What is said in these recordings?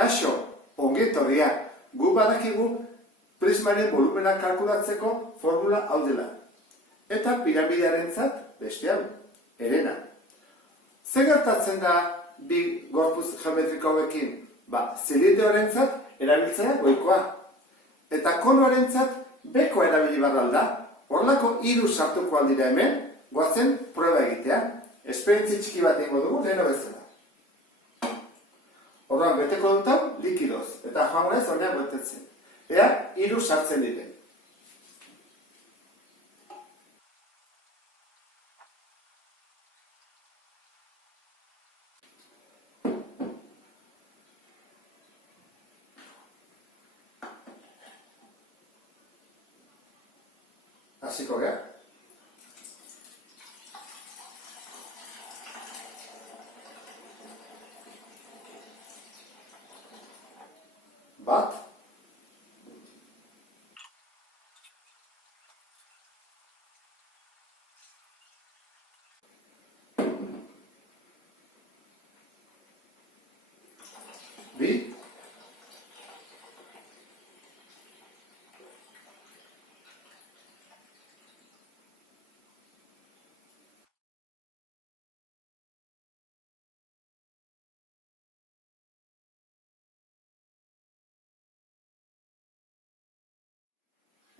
Kaixo, ongetorria, gu badakigu prismaren volumena kalkulatzeko formula hau dela. Eta piramidearentzat beste hau, herena. Zer gertatzen da bi gorputz geometriko hauekin? Zilindroarentzat erabiltzea goikoa. Eta konoarentzat bekoa erabili barralda. Horrelako 3 sartuko aldira hemen, goazen proba egitea. Esperientzi txiki bat egingo dugu, leheno bezala. Orduan, beteko dut hau, likidoz. Eta joango naiz horrean betetzen. Ea, 3 sartzen diren. Hasiko gara. Bat. Bi.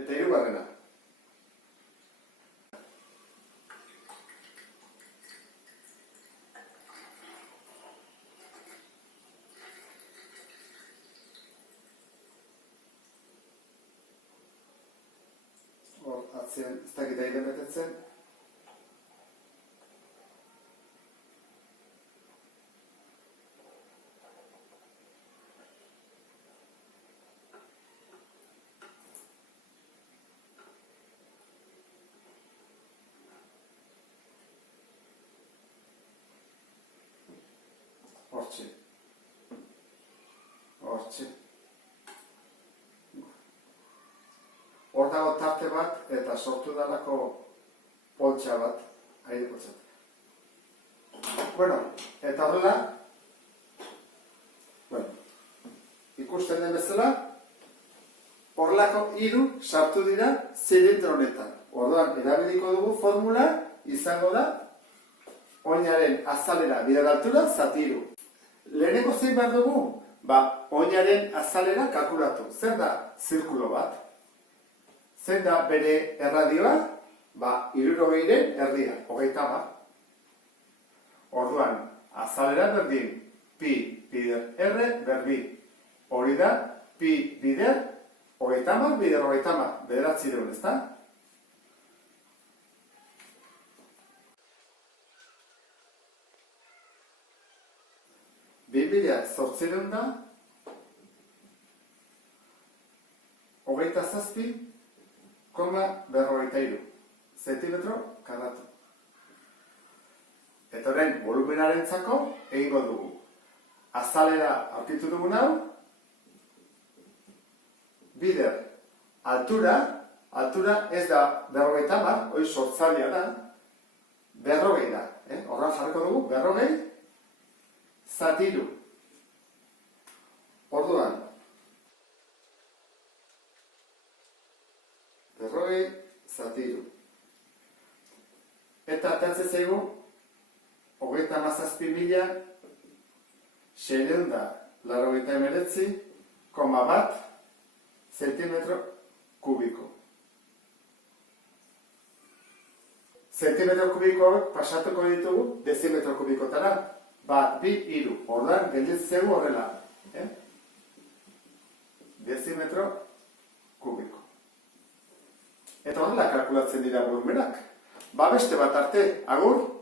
Eta 3. Hor, atzean, ez dakit aire betetzen. Hortxe. Hor dago tarte bat eta sortu dalako poltsa bat, aire poltsa. Eta horrela, ikusten den bezala, horrelako 3 sartu dira zilindro honetan. Orduan, erabiliko dugu formula izango da oinaren azalera bider altura zati 3. Lehenengo zein behar dugu? Oinaren azalera kalkulatu. Zer da zirkulo bat? Zer da bere erradioa? 60-ren erdia, 30. Orduan, azalera berdin pi bider r berbi. Hori da pi bider 30 bider 30, 900, ez da? Biblia 800 da, 27,43 zentimetro karratu. Eta orain, volumenarentzako egingo dugu. Azalera aurkitu dugun hau, bider altura ez da 50, hori sortzailea da, 40 da. Horran jarriko dugu, 40 zati 3. Orduan, 40 zati 3. Eta atantzen zaigu, 37.689,1 zentimetro kubiko. Zentimetro kubikoak pasatuko ditugu dezimetro kubikotara. 1, 2, 3. Orduan, gelditzen zaigu horrela. Dezimetro kubiko. Eta horrela kalkulatzen dira volumenak. Beste bat arte, agur!